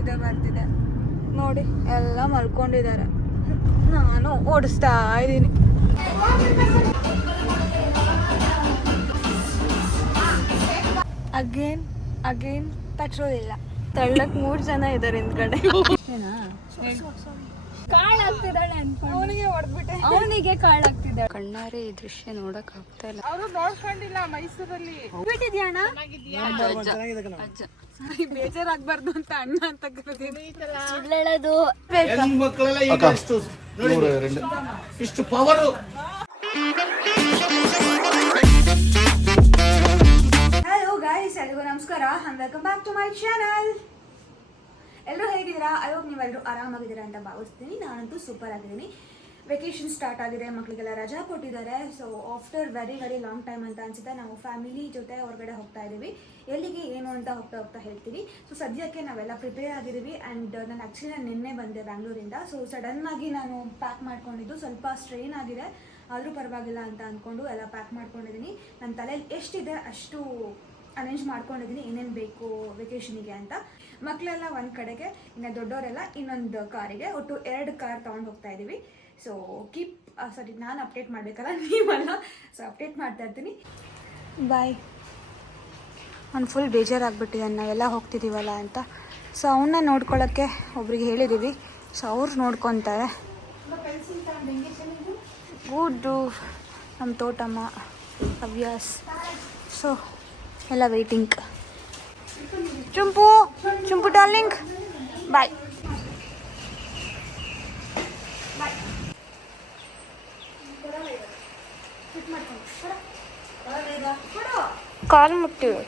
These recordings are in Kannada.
ನಿದ್ದೆ ಬರ್ತಿದೆ ನೋಡಿ, ಎಲ್ಲ ಮಲ್ಕೊಂಡಿದ್ದಾರೆ, ನಾನು ಓಡಿಸ್ತಾ ಇದ್ದೀನಿ. ಅಗೇನ್ ಪೆಟ್ರೋಲ್ ಇಲ್ಲ. ತಳ್ಳಕ್ 3 ಜನ ಇದ್ದಾರೆ ಹಿಂದ್ಗಡೆ. ಕಾಳಾಗ್ತಿದ್ದಾಳೆ ಅನ್ಕೊಂಡು ಅವನಿಗೆ ಹೊಡೆದ್ಬಿಟ್ಟೆ. ಅವನಿಗೆ ಕಾಳಾಗ್ತಿದ್ದಾಳೆ. ಕಣ್ಣಾರೆ ಈ ದೃಶ್ಯ ನೋಡಕ್ ಆಗ್ತಾ ಇಲ್ಲ. ಅವರು ನೋಡ್ಕೊಂಡಿಲ್ಲ ಮೈಸೂರಲ್ಲಿ. ಬಿಟ್ಟಿದ್ಯಾಣ ಸಾರಿ, ಬೇಜಾರಾಗ್ಬಾರ್ದು ಅಂತ ಅಣ್ಣ ಅಂತ ಕರೆದಿದ್ದೀನಿ. ಇಷ್ಟು ಪವರ್. ಹಲೋ ಗೈಸ್, ಎಲ್ಲರಿಗೂ ನಮಸ್ಕಾರ and welcome back to my channel. ಎಲ್ಲರೂ ಹೇಗಿದ್ದೀರಾ? ಐ ಹೋಪ್ ನೀವೆಲ್ಲರೂ ಆರಾಮಾಗಿದ್ದೀರಾ ಅಂತ ಭಾವಿಸ್ತೀನಿ. ನಾನಂತೂ ಸೂಪರ್ ಆಗಿದ್ದೀನಿ. ವೆಕೇಶನ್ ಸ್ಟಾರ್ಟ್ ಆಗಿದೆ, ಮಕ್ಕಳಿಗೆಲ್ಲ ರಜಾ ಕೊಟ್ಟಿದ್ದಾರೆ. So after very long time ಅಂತ ಅನ್ಸುತ್ತೆ ನಾವು ಫ್ಯಾಮಿಲಿ ಜೊತೆ ಹೊರಗಡೆ ಹೋಗ್ತಾ ಇದ್ದೀವಿ. ಎಲ್ಲಿಗೆ ಏನು ಅಂತ ಹೋಗ್ತಾ ಹೇಳ್ತೀವಿ. ಸೊ ಸದ್ಯಕ್ಕೆ ನಾವೆಲ್ಲ ಪ್ರಿಪೇರ್ ಆಗಿದ್ದೀವಿ. ಆ್ಯಂಡ್ ನಾನು ನಿನ್ನೆ ಬಂದೆ ಬ್ಯಾಂಗ್ಳೂರಿಂದ. ಸೊ ಸಡನ್ನಾಗಿ ನಾನು ಪ್ಯಾಕ್ ಮಾಡ್ಕೊಂಡಿದ್ದು ಸ್ವಲ್ಪ ಸ್ಟ್ರೈನ್ ಆಗಿದೆ, ಆದರೂ ಪರವಾಗಿಲ್ಲ ಅಂತ ಅಂದ್ಕೊಂಡು ಎಲ್ಲ ಪ್ಯಾಕ್ ಮಾಡ್ಕೊಂಡಿದ್ದೀನಿ. ನನ್ನ ತಲೆಯಲ್ಲಿ ಎಷ್ಟಿದೆ ಅಷ್ಟು ಅರೇಂಜ್ ಮಾಡ್ಕೊಂಡಿದ್ದೀನಿ, ಏನೇನು ಬೇಕು ವೆಕೇಷನಿಗೆ ಅಂತ. ಮಕ್ಕಳೆಲ್ಲ ಒಂದು ಕಡೆಗೆ, ಇನ್ನು ದೊಡ್ಡವರೆಲ್ಲ ಇನ್ನೊಂದು ಕಾರಿಗೆ, ಒಟ್ಟು 2 ಕಾರ್ ತೊಗೊಂಡು ಹೋಗ್ತಾ ಇದ್ದೀವಿ. ಸೊ ಸಾರಿ, ನಾನು ಅಪ್ಡೇಟ್ ಮಾಡಬೇಕಲ್ಲ, ನೀವಲ್ಲ. ಸೊ ಅಪ್ಡೇಟ್ ಮಾಡ್ತಾ ಇರ್ತೀನಿ. ಬಾಯ್. ಅವ್ನು ಫುಲ್ ಬೇಜಾರಾಗ್ಬಿಟ್ಟಿದ್ದಾನೆ, ನಾವೆಲ್ಲ ಹೋಗ್ತಿದ್ದೀವಲ್ಲ ಅಂತ. ಸೊ ಅವನ್ನ ನೋಡ್ಕೊಳ್ಳೋಕ್ಕೆ ಒಬ್ರಿಗೆ ಹೇಳಿದ್ದೀವಿ. ಸೊ ಅವ್ರು ನೋಡ್ಕೊತಾರೆ. ಗುಡ್ಡು ನಮ್ಮ ತೋಟಮ್ಮ ಹವ್ಯಾಸ್. ಸೊ ಎಲ್ಲ ವೇಟಿಂಗ್. Chumpu darling boy. ಕಾಲ್ ಮುಟ್ಟಿವೆ.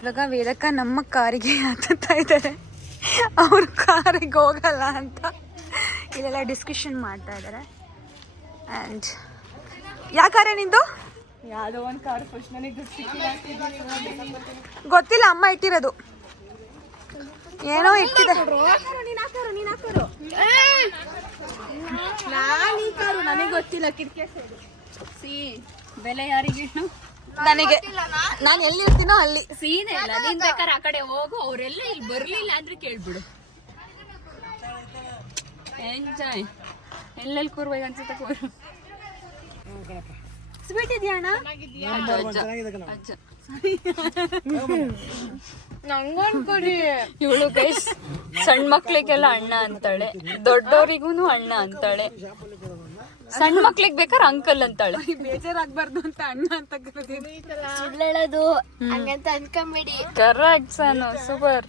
ಇವಾಗ ವೇದಕ್ಕ ನಮ್ಮ ಕಾರಿಗೆ ಹತ್ತಾ ಇದ್ದಾರೆ, ಅವ್ರ ಕಾರಿಗೆ ಹೋಗಲ್ಲ ಅಂತ ಇಲ್ಲೆಲ್ಲ ಡಿಸ್ಕಷನ್ ಮಾಡ್ತಾ ಇದ್ದಾರೆ. ಆ್ಯಂಡ್ ಯಾವ ಕಾರೇ ನಿಂದು? ಯಾವುದೋ ಒಂದು ಕಾರ್ ಫಸ್ಟ್ ನನಗೆ ಗೊತ್ತಿಲ್ಲ, ಅಮ್ಮ ಇಟ್ಟಿರೋದು ಏನೋ ಇಟ್ಟಿದೆ. ನನಗೆ ಗೊತ್ತಿಲ್ಲ. ಕಿಟಕಿ ಬೆಲೆ ಯಾರಿಗೆ? ನನಗೆ. ನಾನು ಎಲ್ಲಿ ಇರ್ತೀನೋ ಅಲ್ಲಿ ಸೀನೆ ಇಲ್ಲ. ನೀನ್ ಬೇಕಾದ್ರೆ ಆ ಕಡೆ ಹೋಗು, ಅವರೆಲ್ಲ ಇಲ್ಲಿ ಬರ್ಲಿಲ್ಲ ಅಂದ್ರೆ ಕೇಳ್ಬಿಡು. ಎಂಜಾಯ್. ಎಲ್ಲೆಲ್ಲಿ ಕೂರ್ಬೇಕು ಅನ್ಸುತ್ತೆ ಕೂರು. ಸ್ವೀಟ್ ಇದೆಯಣ್ಣ? ನಂಗೊಂದ್ಕೊಡಿ. ಇವಳು ಗೈಸ್ ಸಣ್ಣ ಮಕ್ಳಿಗೆಲ್ಲ ಅಣ್ಣ ಅಂತಾಳೆ, ದೊಡ್ಡವರಿಗೂ ಅಣ್ಣ ಅಂತಾಳೆ, ಸಣ್ಣ ಮಕ್ಳಿಗೆ ಬೇಕಾದ್ರೆ ಅಂಕಲ್ ಅಂತಾಳೆ. ಬೇಜಾರಾಗ್ಬಾರ್ದು ಅಂತ ಅಣ್ಣ ಅಂತ ಕರೆದಿದ್ದೀನಿ. ಹೇಳೋದು ಹಂಗಂತ ಅನ್ಕೊಂಬೇಡಿ. ಕರೆಕ್ಟ್ ಸಾನು, ಸೂಪರ್.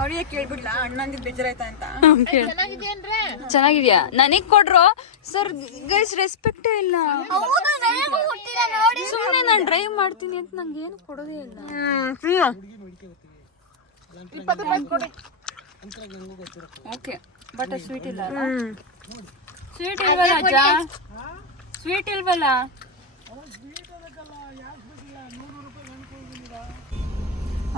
ಅವ್ರಿಗೆ ಕೇಳ್ಬಿಡ್ಲಾ ಅಣ್ಣ ಅಂದಿದ್ ಬೇಜಾರಾಯ್ತಾ ಅಂತ? ಚೆನ್ನಾಗಿದ್ಯಾ? ನನಗ್ ಕೊಡ್ರೋ ಸರ್. ಗೈಸ್ ರೆಸ್ಪೆಕ್ಟೇ ಇಲ್ಲ. ಸುಮ್ಮನೆ ನಾನು ಡ್ರೈವ್ ಮಾಡ್ತೀನಿ ಅಂತ ನಂಗೆ ಏನು ಕೊಡೋದೇ ಇಲ್ಲ. ಓಕೆ, ಬಟ್ ಸ್ವೀಟ್ ಇಲ್ಲ. ಸ್ವೀಟ್ ಇಲ್ವಲ್ಲ ಅಜ್ಜ? ಸ್ವೀಟ್ ಇಲ್ವಲ್ಲ?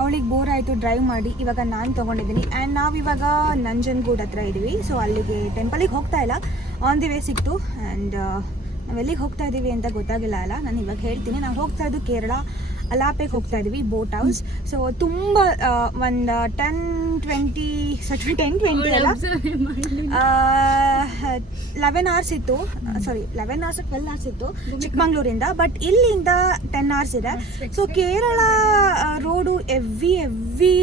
ಅವಳಿಗೆ ಬೋರ್ ಆಯಿತು ಡ್ರೈವ್ ಮಾಡಿ. ಇವಾಗ ನಾನು ತೊಗೊಂಡಿದ್ದೀನಿ. ಆ್ಯಂಡ್ ನಾವಿವಾಗ ನಂಜನಗೂಡು ಹತ್ರ ಇದ್ದೀವಿ. ಸೊ ಅಲ್ಲಿಗೆ ಟೆಂಪಲಿಗೆ ಹೋಗ್ತಾ ಇಲ್ಲ, ಆನ್ ದಿ ವೇ ಸಿಕ್ತು. ಆ್ಯಂಡ್ ನಾವು ಎಲ್ಲಿಗೆ ಹೋಗ್ತಾ ಇದ್ದೀವಿ ಅಂತ ಗೊತ್ತಾಗಿಲ್ಲ ಅಲ್ಲ, ನಾನು ಇವಾಗ ಹೇಳ್ತೀನಿ. ನಾವು ಹೋಗ್ತಾ ಇದ್ದು ಕೇರಳ ಅಲಾಪೆಗೆ ಹೋಗ್ತಾ ಇದ್ದೀವಿ, ಬೋಟ್ ಹೌಸ್. ಸೊ ತುಂಬ ಒಂದು 10-20 ಅಲ್ಲ 11 hours ಇತ್ತು. ಸಾರಿ 11 hours 12 hours ಇತ್ತು ಚಿಕ್ಕಮಂಗ್ಳೂರಿಂದ. ಬಟ್ ಇಲ್ಲಿಂದ 10 hours ಇದೆ. ಸೊ ಕೇರಳ ರೋಡು ಹೆವಿ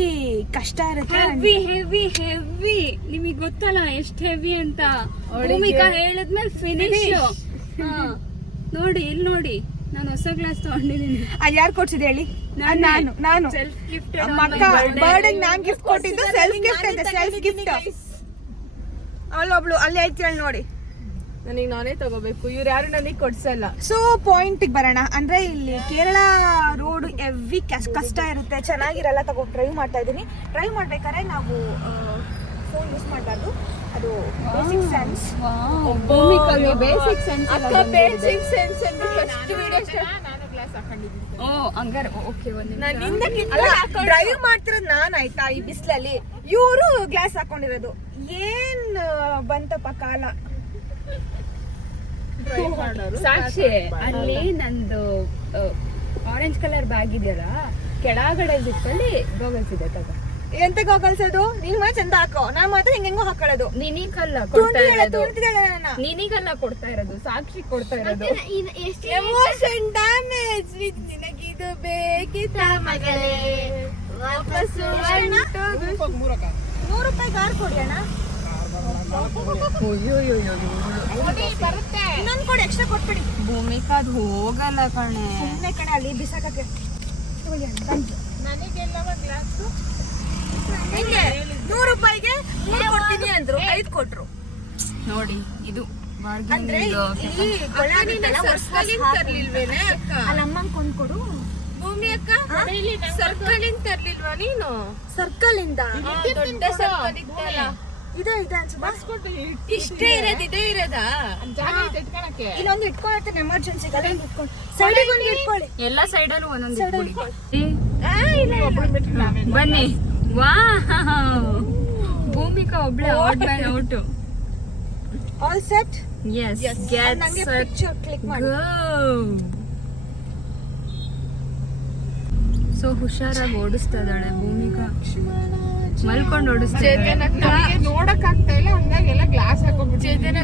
ಕಷ್ಟ ಇರುತ್ತೆ. ಹೆವಿ ನಿಮಗೆ ಗೊತ್ತಲ್ಲ ಎಷ್ಟು ಹೆವಿ ಅಂತ. ಹೇಳಿದ್ಮೇಲೆ ಫಿನಿಶ್. ನೋಡಿ ಇಲ್ಲಿ ನೋಡಿ, ನಾನು ಹೊಸ ಗ್ಲಾಸ್ ತಗೊಂಡಿದ್ದೀನಿ. ಅದು ಯಾರು ಕೊಡ್ಸಿದೆ ಹೇಳಿ? ನಾನು ಬರ್ಡೇಗೆ ನಾನು ಗಿಫ್ಟ್ ಕೊಟ್ಟಿದ್ದು. ಸೆಲ್ಫ್ ಗಿಫ್ಟ್ ಅಂತ, ಸೆಲ್ಫ್ ಗಿಫ್ಟ್. ಅವಳೊಬ್ಳು ಅಲ್ಲಿ ಐತಿ ಹೇಳಿ ನೋಡಿ. ನನಗೆ ನಾನೇ ತಗೋಬೇಕು, ಇವ್ರು ಯಾರು ನನಗೆ ಕೊಡ್ಸಲ್ಲ. ಸೊ ಪಾಯಿಂಟಿಗೆ ಬರೋಣ. ಅಂದ್ರೆ ಇಲ್ಲಿ ಕೇರಳ ರೋಡ್ ಹೆವಿ ಕಷ್ಟ ಇರುತ್ತೆ, ಚೆನ್ನಾಗಿರಲ್ಲ. ಡ್ರೈವ್ ಮಾಡ್ತಾ ಇದ್ದೀನಿ. ಡ್ರೈವ್ ಮಾಡ್ಬೇಕಾದ್ರೆ ನಾವು ಫೋನ್ ಯೂಸ್ ಮಾಡಬಾರ್ದು, ಅದು ಬೇಸಿಕ್ ಸೆನ್ಸ್. ಬೇಸಿಕ್ ಸೆನ್ಸ್ ಅಕ್ಕ, ಬೇಸಿಕ್ ಸೆನ್ಸ್ ಅಂದ್ರೆ ಫಸ್ಟ್ ವಿಡಿಯೋ ನಾನು ಗ್ಲಾಸ್ ಹಾಕೊಂಡಿದ್ದೀನಿ. ಓ ಹಂಗಾರೆ ಓಕೆ. ಡ್ರೈವ್ ಮಾಡ್ತಿರೋದು ನಾನು ಆಯ್ತಾ ಈ ಬಿಸಿಲಲ್ಲಿ. ಇವರು ಗ್ಲಾಸ್ ಹಾಕೊಂಡಿರೋದು. ಏನ್ ಬಂತಪ್ಪ ಕಾಲ. ಸಾಕ್ಷಿ ಅಲ್ಲಿ ನಂದು ಆರೆಂಜ್ ಕಲರ್ ಬ್ಯಾಗ್ ಇದೆಯಲ್ಲ, ಕೆಳಗಡೆ ಬಿಟ್ಟಲ್ಲಿ ಗೋಗಲ್ಸ್ ಇದೆ ತಗೋ. ಎಂತ ಗೋಗಲ್ಸ್ ಅದು? ನೀನ್ ಮಾತ್ರ ಚಂದ ಹಾಕೋ, ನಾನ್ ಮಾತ್ರ ಹೆಂಗೆಂಗೋ ಹಾಕೊಳ್ಳೋದು. ನಿನಗಲ್ಲ ಕೊಡ್ತಾ ಇರೋದು, ತುಳಿತಿದ್ದಾಳೆ ನನ್ನ. ನಿನಗಲ್ಲ ಕೊಡ್ತಾ ಇರೋದು, ಸಾಕ್ಷಿ ಕೊಡ್ತಾ ಇರೋದು. Emotion damage. ನಿನಗಿದು ಬೇಕಿತ್ತ ಮಗಳೇ, ವಾಪಸ್ಸು ₹100 ಕಾರ್ ಕೊಡಿ ಅಣ್ಣ. ಇನ್ನೊಂದು ಕೊಡಿ, ಎಕ್ಸ್ಟ್ರಾ ಕೊಟ್ಬಿಡಿ. ಭೂಮಿಕಾ ಅದು ಹೋಗಲ್ಲ ಕಣೆ. ಸುಮ್ಮನೆ ಕಣೆ ಅಲ್ಲಿ ಬಿಸಾಕಕ್ಕೆ. ಹೆಂಗೆ ₹100ಗೆ 3 ಕೊಡ್ತೀನಿ ಅಂದ್ರು, 5 ಕೊಟ್ರು. ನೋಡಿ ಇದು ಅಂದ್ರೆ ಇಲ್ಲಿ ಕೊಳೆ ಆಗುತ್ತಲ್ಲ, ತರ್ಲಿಲ್ವೇನೆ ಅಕ್ಕ? ಅಲ್ಲಿ ಅಮ್ಮಂಗ್ ಕೊಂಡ್ಕೊಡು. ಭೂಮಿ ಅಕ್ಕ ಸರ್ಕಲ್ ಇಂದ ತರ್ಲಿಲ್ವಾ ನೀನು? ಸರ್ಕಲ್ ಇಂದ ದೊಡ್ಡ ಸರ್ಕಲ್ ಇತ್ತಲ್ಲ, ಇದೆ ಅನ್ಸುತ್ತೆ. ಇಷ್ಟೇ ಇರೋದು, ಇದೇ ಇರೋದಾ? ಇಲ್ಲೊಂದು ಇಟ್ಕೊಂಡಿರ್ತೀನಿ ಎಮರ್ಜೆನ್ಸಿಗೆ, ಸೈಡಿಗೆ ಒಂದು ಇಟ್ಕೊಳ್ಳಿ. ಎಲ್ಲ ಸೈಡಲ್ಲೂ ಒಂದೊಂದು ಸೈಡ್ ಇಟ್ಬಿಡಿ. ಬನ್ನಿ. ವಾ, ಭೂಮಿಕಾ ಒಬ್ಳೆ out by out. All set. Yes, ನಂಗೆ ಪಿಕ್ಚರ್ ಕ್ಲಿಕ್ ಮಾಡಿ. ಸೊ ಹುಷಾರಾಗಿ ಓಡಿಸ್ತಾ ಇದ್ದಾಳೆ ಭೂಮಿಕಾ, ಮಲ್ಕೊಂಡು ಓಡಿಸ್ತಾ ನೋಡಕ್ ಆಗ್ತಾ ಇಲ್ಲ, ಹಂಗಾಗಿ ಎಲ್ಲ ಗ್ಲಾಸ್ ಹಾಕೊಂಡ್ಬಿಟ್ಟಿದ್ದೇನೆ.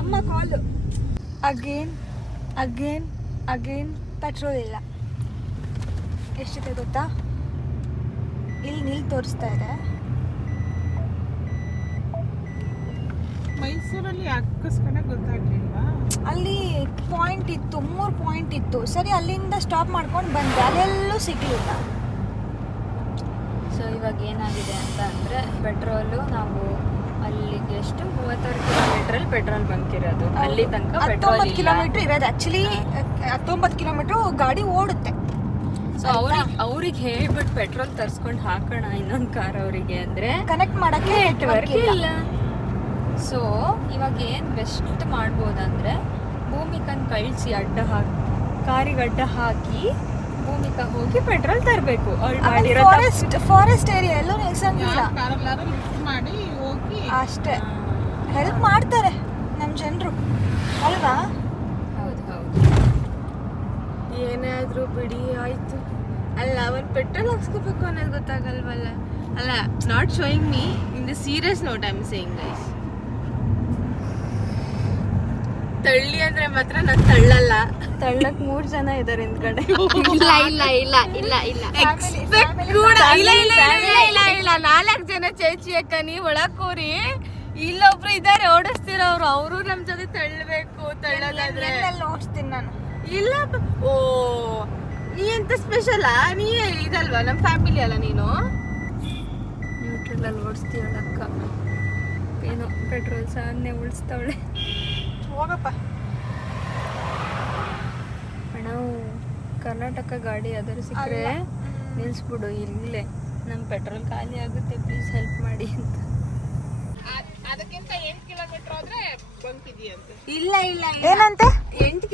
ಅಮ್ಮ ಕಾಲ್. ಅಗೇನ್ ಪೆಟ್ರೋಲ್ ಇಲ್ಲ. ಎಷ್ಟಿದೆ ಗೊತ್ತಾ? ಇಲ್ಲಿ ತೋರಿಸ್ತಾ ಇದೆ. ಮೈಸೂರಲ್ಲಿ ಅಕ್ಕಸ್ಕೊಂಡೆ ಗೊತ್ತಾಗ್ಲಿಲ್ವಾ? ಅಲ್ಲಿ ಪಾಯಿಂಟ್ ಇತ್ತು, 3 ಪಾಯಿಂಟ್ ಇತ್ತು. ಸರಿ, ಅಲ್ಲಿಂದ ಸ್ಟಾಪ್ ಮಾಡ್ಕೊಂಡು ಬಂದೆ, ಅಲ್ಲೆಲ್ಲೂ ಸಿಗ್ಲಿಲ್ಲ. ಸೊ ಇವಾಗ ಏನಾಗಿದೆ ಅಂತ ಅಂದರೆ, ಪೆಟ್ರೋಲು ನಾವು ಅಲ್ಲಿಗೆ ಎಷ್ಟು 36 ಕಿಲೋಮೀಟ್ರಲ್ಲಿ ಪೆಟ್ರೋಲ್ ಬಂಕ್ ಇರೋದು, ಅಲ್ಲಿ ತನಕ ಪೆಟ್ರೋಲ್ 19 ಕಿಲೋಮೀಟರ್ ಇರೋದು. ಆಕ್ಚುಲಿ 19 ಕಿಲೋಮೀಟರ್ ಗಾಡಿ ಓಡುತ್ತೆ. ಸೊ ಅವ್ರಿಗೆ ಹೇಳ್ಬಿಟ್ಟು ಪೆಟ್ರೋಲ್ ತರ್ಸ್ಕೊಂಡು ಹಾಕೋಣ ಇನ್ನೊಂದು ಕಾರ್ ಅವರಿಗೆ ಅಂದರೆ ಕನೆಕ್ಟ್ ಮಾಡಕ್ಕೆ ನೆಟ್ವರ್ಕ್ ಇಲ್ಲ. ಸೊ ಇವಾಗ ಏನು ಬೆಸ್ಟ್ ಮಾಡ್ಬೋದಂದ್ರೆ, ಭೂಮಿಕನ್ ಕಳಿಸಿ ಕಾರಿಗೆ ಅಡ್ಡ ಹಾಕಿ ಭೂಮಿಕಾ ಹೋಗಿ ಪೆಟ್ರೋಲ್ ತರಬೇಕು. ಫಾರೆಸ್ಟ್ ಏರಿಯಾ ಎಲ್ಲೂ ನಿಲ್ಸಂಗಿಲ್ಲ ಮಾಡಿ ಹೋಗಿ ಅಷ್ಟೇ. ಹೆಲ್ಪ್ ಮಾಡ್ತಾರೆ ನಮ್ಮ ಜನರು ಅಲ್ವಾ? ಹೌದು. ಏನಾದ್ರೂ ಬಿಡಿ ಆಯ್ತು. ಅಲ್ಲ, ಅವ್ರು ಪೆಟ್ರೋಲ್ ಹಾಕ್ಸ್ಕೋಬೇಕು ಅನ್ನೋದು ಗೊತ್ತಾಗಲ್ವಲ್ಲ. ಅಲ್ಲ, not showing me in the serious note, I am saying guys. ತಳ್ಳಿ ಅಂದ್ರೆ ಮಾತ್ರ ನಾನು ತಳ್ಳಲ್ಲ. ತಳ್ಳಕ್ 3 ಜನ ಇದಾರೆ ಹಿಂದ್ಗಡೆ. ಇಲ್ಲ 4 ಜನ ಚೇಚಿ ಅಕ್ಕ, ನೀವು ಒಳಗ್ ಕೂರಿ. ಇಲ್ಲೊಬ್ರು ಇದಾರೆ ಓಡಿಸ್ತಿರೋರು, ಅವರು ನಮ್ ಜೊತೆ ತಳ್ಳಬೇಕು. ತಳ್ಳೋದಾದ್ರೆ ನೋಡ್ತೀನಿ ನಾನು. ಇಲ್ಲ, ಓ ನೀ ಎಂತ ಸ್ಪೆಷಲ್? ನೀ ಇದಲ್ವಾ ನಮ್ ಫ್ಯಾಮಿಲಿ ಅಲ್ಲ ನೀನು? ನ್ಯೂಟ್ರಲ್ ಓಡಿಸ್ತೀವಳಕ್ಕ, ಏನೋ ಪೆಟ್ರೋಲ್ ಸಾಧನೆ ಉಳಿಸ್ತಾವಳೆ. ಹೋಗಪ್ಪ ಅಣ್ಣ, ಕರ್ನಾಟಕ ಗಾಡಿ ಯಾವ್ದಾದ್ರು ಸಿಕ್ಕರೆ ನಿಲ್ಸ್ಬಿಡು ಇಲ್ಲೇ, ನಮ್ಮ ಪೆಟ್ರೋಲ್ ಖಾಲಿ ಆಗುತ್ತೆ, ಪ್ಲೀಸ್ ಹೆಲ್ಪ್ ಮಾಡಿ ಅಂತ. ಅದಕ್ಕಿಂತ 8 ಕಿಲೋಮೀಟರ್ ಆದ್ರೆ ಬಂಕ್ ಇದೆಯಂತೆ. ಇಲ್ಲ ಏನಂತೆ? 8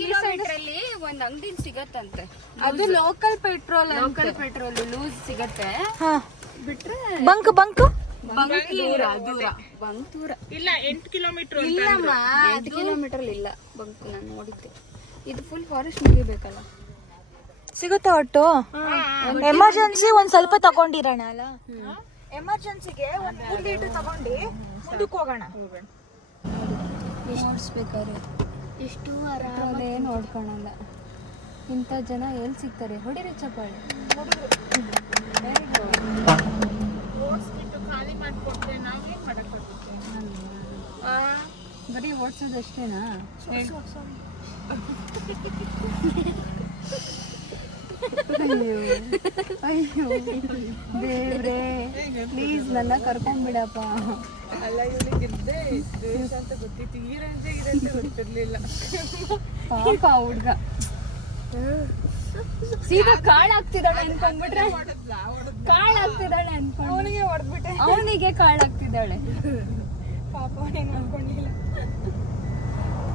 ಕಿಲೋಮೀಟರ್ ಅಲ್ಲಿ ಒಂದ್ ಅಂಗಡಿ ಸಿಗತ್ತಂತೆ. ಅದು local petrol. Local petrol loose ಸಿಗತ್ತೆ. ಬಿಟ್ರೆ ಬಂಕ್ ದೂರ ಇಲ್ಲ, 8 ಕಿಲೋಮೀಟರ್. 8 ಕಿಲೋಮೀಟರ್ ಇಲ್ಲ ಬಂಕ್, ನಾನು ನೋಡಿದ್ದೆ. ಇದು ಫುಲ್ ಫಾರೆಸ್ಟ್ ಮುಗಿಬೇಕಲ್ಲ. ಸಿಗುತ್ತಾ ಒಟ್ಟು? ಎಮರ್ಜೆನ್ಸಿ ಒಂದ್ ಸ್ವಲ್ಪ ತಗೊಂಡಿರೋಣ ಅಲ್ಲ, ಎಮರ್ಜೆನ್ಸಿಗೆ ಒಂದ್ 3 ಲೀಟರ್ ತಗೊಂಡು ಮುಂದಕ್ಕೆ ಹೋಗೋಣ. ಬೇಕಾದ್ರೆ ಎಷ್ಟು ಆರಾಮೇ ನೋಡ್ಕೊಳಲ್ಲ. ಇಂಥ ಜನ ಎಲ್ಲಿ ಸಿಗ್ತಾರೆ? ಹೊಡಿರಿ ಚಪ್ಪಾಳೆ. ಖಾಲಿ ಮಾಡ್ಕೊಟ್ರೆ ನಾವೇನ್ ಮಾಡಕ್ಕಾಗುತ್ತೆ? ಬರೀ ಓಡಿಸೋದು ಅಷ್ಟೇನಾ? ಅಯ್ಯೋ ದೇವ್ರೇ, ಪ್ಲೀಸ್ ನನ್ನ ಕರ್ಕೊಂಡ್ಬಿಡಪ್ಪ. ಅಲ್ಲ, ಇವನಿಗಿದ್ದೆ ದೇಶ ಅಂತ ಗೊತ್ತಿತ್ತು, ಇರಂತೆ ಗೊತ್ತಿರ್ಲಿಲ್ಲ. ಪಾಪ ಹುಡ್ಗ ಸೀದಾ ಕಾಳಾಗ್ತಿದ್ದಾಳೆ ಅನ್ಕೊಂಡ್ಬಿಟ್ರೆ, ಕಾಳಾಗ್ತಿದ್ದಾಳೆ ಅನ್ಕೊಂಡು ಅವನಿಗೆ ಹೊಡೆದ್ಬಿಟ್ಟೆ. ಅವನಿಗೆ ಕಾಳಾಗ್ತಿದ್ದಾಳೆ. ಪಾಪ ಏನು ಅನ್ಕೊಂಡಿಲ್ಲ.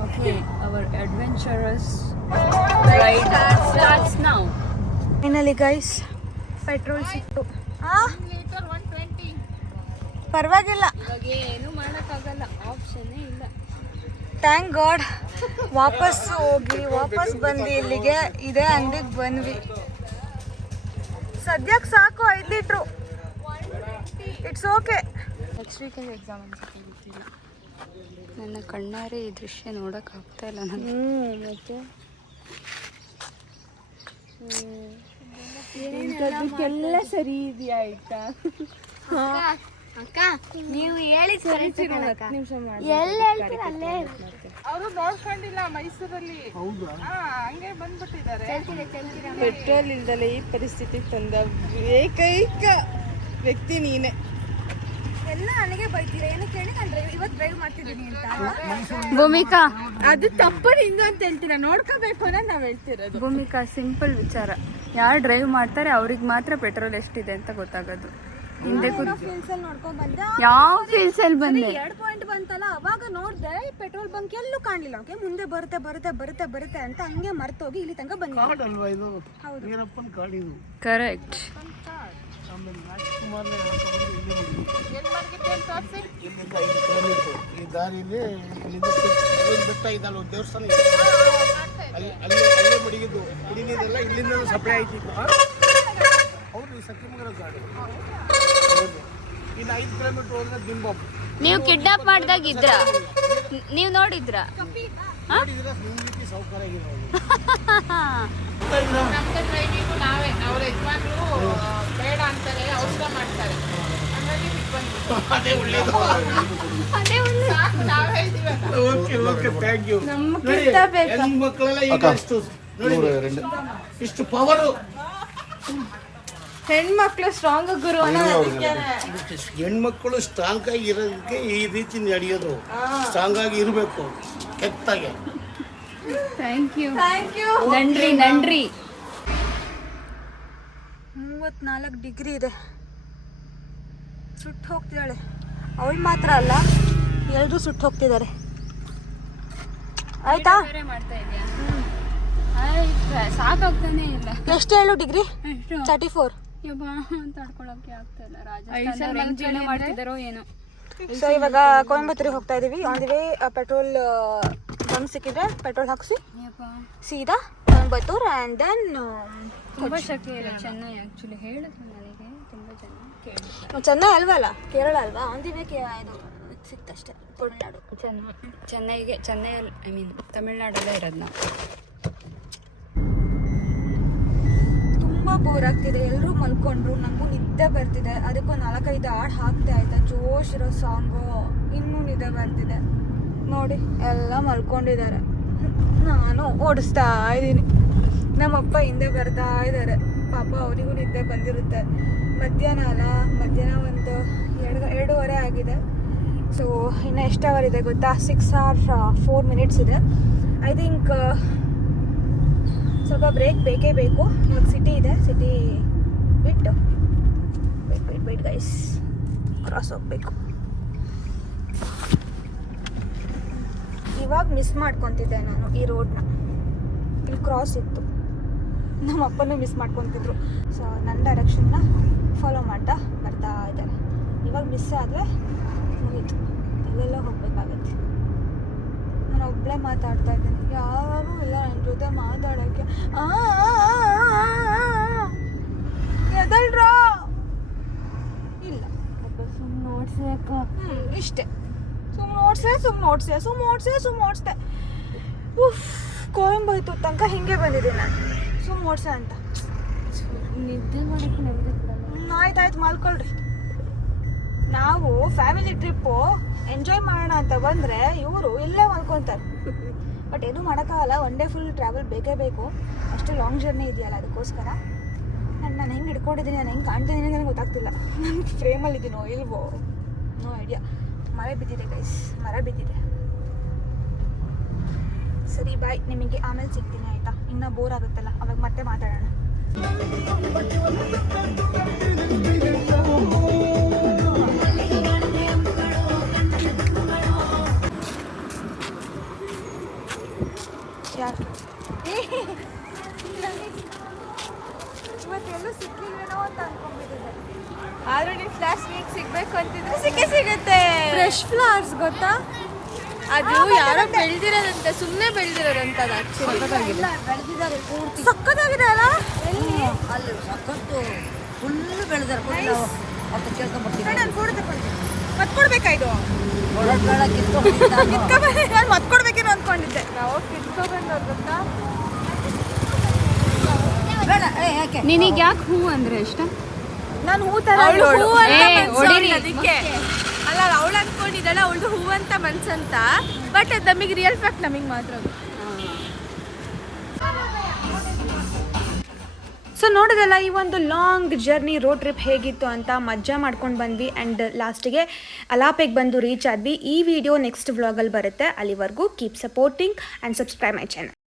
Okay, our adventurous ride starts now. Finally guys, petrol ಸಿಕ್ತು. ಪರವಾಗಿಲ್ಲ, ಇವಾಗ ಏನು ಮಾಡೋಕ್ಕಾಗಲ್ಲ, ಆಪ್ಷನ್ನೇ ಇಲ್ಲ. Thank god. ವಾಪಸ್ ಹೋಗಿ ವಾಪಸ್ ಬಂದು ಇಲ್ಲಿಗೆ ಇದೇ ಅಂಗಡಿಗೆ ಬಂದ್ವಿ. ಸದ್ಯಕ್ಕೆ ಸಾಕು 5 ಲೀಟ್ರು. It's okay. ನೆಕ್ಸ್ಟ್ ವೀಕಲ್ಲಿ ಎಕ್ಸಾಮ್ ಅನ್ಸುತ್ತೆ, ಗೊತ್ತಿಲ್ಲ. ನನ್ನ ಕಣ್ಣಾರೆ ಈ ದೃಶ್ಯ ನೋಡೋಕ್ಕಾಗ್ತಾ ಇಲ್ಲ ನನಗೆ. ಮತ್ತೆ ಇಂಥದಕ್ಕೆಲ್ಲ ಸರಿ ಇದೆಯಾ ಆಯ್ತಾ ಅಕ್ಕ, ನೀವು ಹೇಳಿ ನಿಮಿಷ ಅವರು ನೋಡ್ಕೊಂಡಿಲ್ಲ ಮೈಸೂರಲ್ಲಿ, ಹಂಗೆ ಬಂದ್ಬಿಟ್ಟಿದ್ದಾರೆ. ಪೆಟ್ರೋಲ್ ಇಲ್ದಲೆ ಈ ಪರಿಸ್ಥಿತಿ ತಂದ ಏಕೈಕ ವ್ಯಕ್ತಿ ನೀನೆ. ಎಲ್ಲ ನನಗೆ ಬೈತೀರಾ, ಏನಕ್ಕೆ ಹೇಳಿ ನಾನು ಇವತ್ತು ಡ್ರೈವ್ ಮಾಡ್ತಿದ್ದೀನಿ ಅಂತ. ಭೂಮಿಕಾ, ಅದು ತಪ್ಪು ನಿಂದು ಅಂತ ಹೇಳ್ತೀರಾ, ನೋಡ್ಕೋಬೇಕು ಅನ್ನೋದು ನಾವು ಹೇಳ್ತಿರೋದು. ಭೂಮಿಕಾ, ಸಿಂಪಲ್ ವಿಚಾರ. ಯಾರು ಡ್ರೈವ್ ಮಾಡ್ತಾರೆ ಅವ್ರಿಗೆ ಮಾತ್ರ ಪೆಟ್ರೋಲ್ ಎಷ್ಟಿದೆ ಅಂತ ಗೊತ್ತಾಗೋದು. ಹಿಂದೆ ಫೀಲ್ಸ್ ಅಲ್ಲಿ ನೋಡ್ಕೊಂಡ್ ಬಂದೆ. ಯಾವ ಫೀಲ್ಸ್ ಅಲ್ಲಿ ಬಂದೆ? 2 ಪಾಯಿಂಟ್ ಬಂತಲ್ಲ, ಅವಾಗ ನೋಡ್ದೆ ಪೆಟ್ರೋಲ್ ಬಂಕ್ ಎಲ್ಲೂ ಕಾಣ್ಲಿಲ್ಲ. ಓಕೆ, ಮುಂದೆ ಬರುತ್ತೆ ಬರುತ್ತೆ ಬರುತ್ತೆ ಬರುತ್ತೆ ಅಂತ ಹಂಗೆ ಮರ್ತೋಗಿ ಇಲ್ಲಿ ತನಕ ಬಂದಿದೆ. ಕರೆಕ್ಟ್. ಈ ದಾರಿಲಿ ಬೆಟ್ಟ ಇದಲ್ಲ, ದೇವಸ್ಥಾನ ಇದೆ, ಅಲ್ಲೇ ಮಡಗಿದ್ದು ಕುಡಿ ನೀರೆಲ್ಲ ಇಲ್ಲಿಂದ ಸಪ್ಲೈ ಆಯ್ತಿತ್ತು. ಹೌದು, ಸಕ್ಕಿಮಂಗಲ ಗಾಡಿ. ಹೌದು, ಇನ್ನು 5 ಕಿಲೋಮೀಟರ್ ಹೋದ್ರೆ ದಿಂಬಾಬ್. ನೀವು ಕಿಡ್ನಾಪ್ ಮಾಡಿದಾಗ ಇದ್ರ? ನೀವು ನೋಡಿದ್ರ? ನೋಡಿದ್ರೆ ನಿಮ್ಮ ರೀತಿ ಸೌಕರ್ಯ ಆಗಿರೋದು. ನಮ್ದು ಡ್ರೈವಿಂಗು ನಾವೇ, ಅವ್ರ ಯಜಮಾನ್ರು ಬೇಡ ಅಂತಾರೆ, ಅವಸರ ಮಾಡ್ತಾರೆ, ಹಂಗಾಗಿ ಬಿಟ್ಬಂದ್ಬಿಟ್ಟು ಅದೇ ಒಳ್ಳೇದು. ಸಾಕು, ನಾವೇ ಇದೀವಲ್ಲ. Okay, thank you. ಬೇಕು. ಹೆಣ್ಮಕ್ಳೆಲ್ಲ ಈಗ ಇಷ್ಟು ಪವರು. ಹೆಣ್ಮಕ್ಳು ಸ್ಟ್ರಾಂಗ್ ಗುರು ಹೆಣ್ಮಕ್ಳು ಸ್ಟ್ರಾಂಗ್ ಆಗಿ ಇರೋದಕ್ಕೆ ಈ ರೀತಿ ನಡೆಯೋದು. ಸ್ಟ್ರಾಂಗ್ ಆಗಿ ಇರಬೇಕು, ಕೆತ್ತಾಗೆ. Thank you. ನನ್ರಿ. 34 ಡಿಗ್ರಿ ಇದೆ. ಸುಟ್ಟು ಹೋಗ್ತಿದ್ದಾಳೆ. ಅವಳು ಮಾತ್ರ ಅಲ್ಲ, ಎಲ್ಲರೂ ಸುಟ್ಟು ಹೋಗ್ತಿದ್ದಾರೆ. ಆಯ್ತಾ? ಸಾಕಾಗ್ತಾನೆ ಇಲ್ಲ. ಎಷ್ಟು ಹೇಳು ಡಿಗ್ರಿ? 34. ತಡ್ಕೊಳಕ್ಕೆ ಆಗ್ತಾ ಇಲ್ಲ. ರಾಜಸ್ಥಾನ ಹೆಂಗ್ ಮಾಡ್ತಿದಾರೋ ಏನೋ. ಸೊ ಇವಾಗ ಕೊಯಂಬತ್ತೂರಿಗೆ ಹೋಗ್ತಾ ಇದೀವಿ. On the way petrol bunk ಸಿಕ್ಕಿದ್ರೆ ಪೆಟ್ರೋಲ್ ಹಾಕ್ಸಿ ಸೀದಾ ಕೊಯಂಬತ್ತೂರ್ ಆ್ಯಂಡ್ ದೆನ್ ತುಂಬಾ ಶೆಕೆ ಇದೆ ಚೆನ್ನೈ. ಆ್ಯಕ್ಚುಲಿ ಹೇಳಿದ್ರು ನನಗೆ ತುಂಬ ಜನ ಕೇಳಿದ್ರು. ಚೆನ್ನೈ ಅಲ್ವಲ್ಲ, ಕೇರಳ ಅಲ್ವಾ? ಆನ್ ದಿ ವೇ ಇದು ಸಿಕ್ತಷ್ಟೇ. ತಮಿಳ್ನಾಡು. ಚೆನ್ನೈಯಲ್ಲಿ, ಐ ಮೀನ್ ತಮಿಳ್ನಾಡಲ್ಲೇ ಇರೋದು ನಾವು. ತುಂಬ ಬೋರ್ ಆಗ್ತಿದೆ. ಎಲ್ಲರೂ ಮಲ್ಕೊಂಡ್ರು, ನನಗೂ ನಿದ್ದೆ ಬರ್ತಿದೆ. ಅದಕ್ಕೊಂದು 4-5 ಹಾಡು ಹಾಕ್ತೆ ಆಯ್ತಾ, ಜೋಶ್ ಇರೋ ಸಾಂಗು. ಇನ್ನೂ ನಿದ್ದೆ ಬರ್ತಿದೆ ನೋಡಿ, ಎಲ್ಲ ಮಲ್ಕೊಂಡಿದ್ದಾರೆ. ನಾನು ಓಡಿಸ್ತಾ ಇದ್ದೀನಿ. ನಮ್ಮಪ್ಪ ಹಿಂದೆ ಬರ್ತಾ ಇದ್ದಾರೆ. ಪಾಪ ಅವರಿಗೂ ನಿದ್ದೆ ಬಂದಿರುತ್ತೆ. ಮಧ್ಯಾಹ್ನ ಅಲ್ಲ, ಮಧ್ಯಾಹ್ನ ಒಂದು 2:30 ಆಗಿದೆ. ಸೊ ಇನ್ನು ಎಷ್ಟು ಅವರ್ ಇದೆ ಗೊತ್ತಾ? 6 hours 4 minutes ಇದೆ. ಐ ಥಿಂಕ್ ಸ್ವಲ್ಪ ಬ್ರೇಕ್ ಬೇಕೇ ಬೇಕು. ಇವಾಗ ಸಿಟಿ ಇದೆ, ಸಿಟಿ ಬಿಟ್ಟು ವೇಟ್ ಗೈಸ್, ಕ್ರಾಸ್ ಹೋಗ್ಬೇಕು. ಇವಾಗ ಮಿಸ್ ಮಾಡ್ಕೊತಿದ್ದೆ ನಾನು ಈ ರೋಡ್ನ. ಇಲ್ಲಿ ಕ್ರಾಸ್ ಇತ್ತು, ನಮ್ಮ ಅಪ್ಪನೂ ಮಿಸ್ ಮಾಡ್ಕೊತಿದ್ರು. ಸೊ ನನ್ನ ಡೈರೆಕ್ಷನ್ನ ಫಾಲೋ ಮಾಡ್ತಾ ಬರ್ತಾ ಇದ್ದಾರೆ. ಇವಾಗ ಮಿಸ್ ಆದರೆ ಮುಗೀತು, ಅಲ್ಲೆಲ್ಲ ಹೋಗ್ಬೇಕಾಗತ್ತೆ. ನಾನು ಒಬ್ಬಳೇ ಮಾತಾಡ್ತಾ ಇದ್ದೀನಿ, ಯಾರೂ ಇಲ್ಲ ನನ್ನ ಜೊತೆ ಮಾತಾಡೋಕ್ಕೆ. ಎದಲ್ರಾ ಇಲ್ಲ, ಸುಮ್ಮನೆ ನೋಡ್ಸ್ಬೇಕು. ಇಷ್ಟೇ, ಸುಮ್ಮನೆ ಓಡಿಸ್ದೆ. ಉಫ್, ಕೊಯಂಬತ್ತೂರು ತನಕ ಹಿಂಗೆ ಬಂದಿದ್ದೀನಿ ನಾನು, ಸುಮ್ಮನೆ ಓಡಿಸೆ ಅಂತ. ನಿದ್ದೆ ಮಾಡೋಕ್ಕೆ ನೆಮ್ಮದಿ ಕೊಡಲ್ಲ. ಆಯ್ತು ಮಲ್ಕೊಳ್ರಿ. ನಾವು ಫ್ಯಾಮಿಲಿ ಟ್ರಿಪ್ಪು ಎಂಜಾಯ್ ಮಾಡೋಣ ಅಂತ ಬಂದರೆ ಇವರು ಇಲ್ಲೇ ಮಲ್ಕೊತಾರೆ. ಬಟ್ ಏನೂ ಮಾಡೋಕ್ಕಾಗಲ್ಲ, 1 day ಫುಲ್ ಟ್ರಾವೆಲ್ ಬೇಕೇ ಬೇಕು. ಅಷ್ಟು ಲಾಂಗ್ ಜರ್ನಿ ಇದೆಯಲ್ಲ, ಅದಕ್ಕೋಸ್ಕರ ನಾನು ಹೆಂಗೆ ಹಿಡ್ಕೊಂಡಿದ್ದೀನಿ, ನಾನು ಹೆಂಗೆ ಕಾಣ್ತಿದ್ದೀನಿ ಅಂತ ನನಗೆ ಗೊತ್ತಾಗ್ತಿಲ್ಲ. ನಾನು ಫ್ರೇಮಲ್ಲಿದ್ದೀನೋ ಇಲ್ವೋ, ನೋ ಐಡಿಯಾ. ಮಳೆ ಬಿದ್ದಿದೆ ಗೈಸ್, ಮರ ಬಿದ್ದಿದೆ. ಸರಿ ಬಾಯ್, ನಿಮಗೆ ಆಮೇಲೆ ಸಿಗ್ತೀನಿ ಆಯಿತಾ? ಇನ್ನೂ ಬೋರ್ ಆಗುತ್ತಲ್ಲ, ಅವಾಗ ಮತ್ತೆ ಮಾತಾಡೋಣ. ಯಾರು ಇವತ್ತೆಲ್ಲೂ ಸಿಕ್ಕಿಲ್ವೇನೋ ಅಂತ ಅನ್ಕೊಂಡ್ಬಿಟ್ಟಿದ್ದೆ. ಸಿಗುತ್ತೆ ಫ್ರೆಶ್ ಫ್ಲವರ್ಸ್ ಗೊತ್ತಾ? ಅದು ಯಾರೋ ಬೆಳೆದಿರೋದಂತೆ, ಸುಮ್ಮನೆ ಬೆಳೆದಿರೋದಂತ ಅದು ಆಕ್ಚುಲಿ. ಸಕ್ಕತ್ತಾಗಿದೆ ಅಲ್ಲ? ಅಲ್ಲಿ ಸಖತ್ತು ಫುಲ್ ಬೆಳೆದಾರೆ ಅವ್ರು ಕೇಳ್ಕೊಂಡ್ಬರ್ತೀನಿ ನಾನು ಫೋಟೋ ತಗೊಳ್ತೀನಿ. ಮತ್ತೆ ಕೊಡ್ಬೇಕಾ ಇದು? ಬೇಡ ಕಿತ್ಕೊಂಡು ನಾನು ಮತ್ತೆ ಕೊಡ್ಬೇಕೇನೋ ಅಂದ್ಕೊಂಡಿದ್ದೆ. ನಾವು ಕಿತ್ಕೊಬಂದವ್ರು ಗೊತ್ತಾ? ಬೇಡ ಯಾಕೆ ನಿನಗೆ ಯಾಕೆ ಹೂ ಅಂದ್ರೆ ಇಷ್ಟ? ನಾನು ಹೂ ತರ ಅವಳು ಹೂ ಅಂತ ಏ, ಮನ್ಸು ಹೊಡೀರಿ. ಅದಕ್ಕೆ ಅಲ್ಲ ಅವಳು ಅನ್ಕೊಂಡಿದ್ದಾಳೆ ಅವಳದು ಹೂ ಅಂತ ಮನ್ಸಂತ, ಬಟ್ ಅದು ನಮಗೆ ರಿಯಲ್ ಫ್ಯಾಕ್ಟ್ ನಮಗೆ ಮಾತ್ರ ಗೊತ್ತು. ಸೊ ನೋಡೋದಲ್ಲ ಈ ಒಂದು ಲಾಂಗ್ ಜರ್ನಿ ರೋಡ್ ಟ್ರಿಪ್ ಹೇಗಿತ್ತು ಅಂತ ಮಜಾ ಮಾಡ್ಕೊಂಡು ಬಂದ್ವಿ ಆ್ಯಂಡ್ ಲಾಸ್ಟಿಗೆ ಅಲಾಪೆಗೆ ಬಂದು ರೀಚ್ ಆದ್ವಿ. ಈ ವಿಡಿಯೋ ನೆಕ್ಸ್ಟ್ ವ್ಲಾಗಲ್ಲಿ ಬರುತ್ತೆ. ಅಲ್ಲಿವರೆಗೂ keep supporting and subscribe my channel.